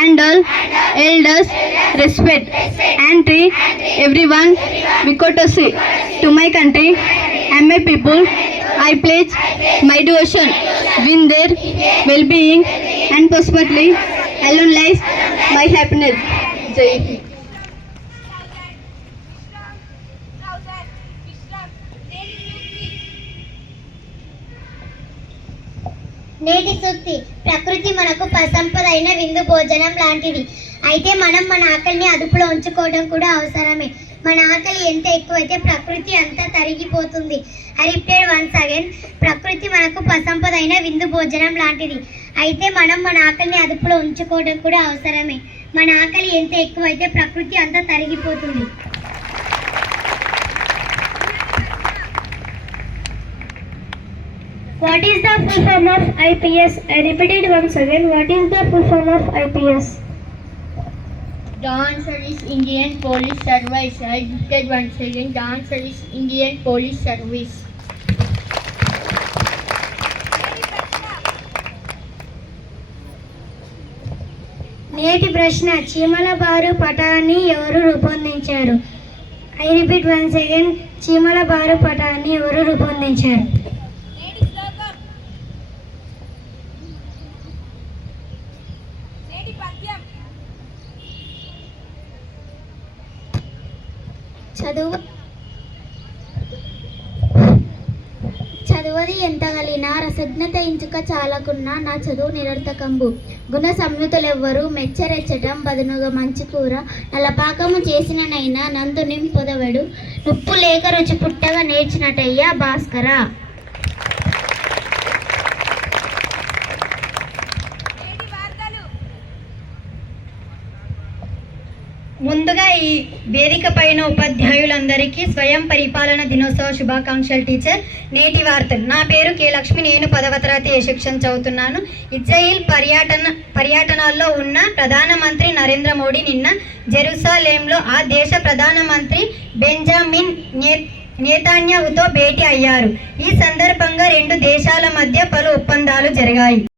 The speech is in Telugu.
and all elders respect and treat everyone with courtesy. To my country and my people, I pledge my devotion, win their well-being and prosperity. Alone lies my happiness. Jai Hind. నేటి సూక్తి. ప్రకృతి మనకు సంపదైన విందు భోజనం లాంటిది. అయితే మనం మన ఆకలిని అదుపులో ఉంచుకోవడం కూడా అవసరమే. మన ఆకలి ఎంత ఎక్కువైతే ప్రకృతి అంతా తరిగిపోతుంది. I repeat once again. ప్రకృతి మనకు సంపదైన విందు భోజనం లాంటిది. అయితే మనం మన ఆకలిని అదుపులో ఉంచుకోవడం కూడా అవసరమే. మన ఆకలి ఎంత ఎక్కువైతే ప్రకృతి అంతా తరిగిపోతుంది. What is the full form of IPS? I repeat it once again. What is the full form of IPS? The answer is Indian Police Service. I repeat once again. The answer is Indian Police Service. నేటి ప్రశ్న. చీమల బారు పటాన్ని ఎవరు రూపొందించారు? I repeat once again. చీమల బారు పటాన్ని ఎవరు రూపొందించారు? చదువది ఎంతగలినా రసజ్ఞత ఇంచుక చాలకున్నా నా చదువు నిరర్థకంబు. గుణ సంయుతులెవ్వరు మెచ్చరెచ్చటం బదునుగా మంచి కూర. నలపాకము చేసిననైనా నందు నింపొదవడు. ఉప్పు లేక రుచి పుట్టగా నేర్చినటయ్యా భాస్కర. ముందుగా ఈ వేదిక పైన ఉపాధ్యాయులందరికీ స్వయం పరిపాలన దినోత్సవ శుభాకాంక్షలు టీచర్. నేటి వార్తలు. నా పేరు కె లక్ష్మి. నేను 10వ తరగతి ఏ సెక్షన్ చదువుతున్నాను. ఇజ్రాయిల్ పర్యటనలో ఉన్న ప్రధానమంత్రి నరేంద్ర మోడీ నిన్న జెరూసలేంలో ఆ దేశ ప్రధానమంత్రి బెంజమిన్ నెతన్యాహుతో భేటీ అయ్యారు. ఈ సందర్భంగా రెండు దేశాల మధ్య పలు ఒప్పందాలు జరిగాయి.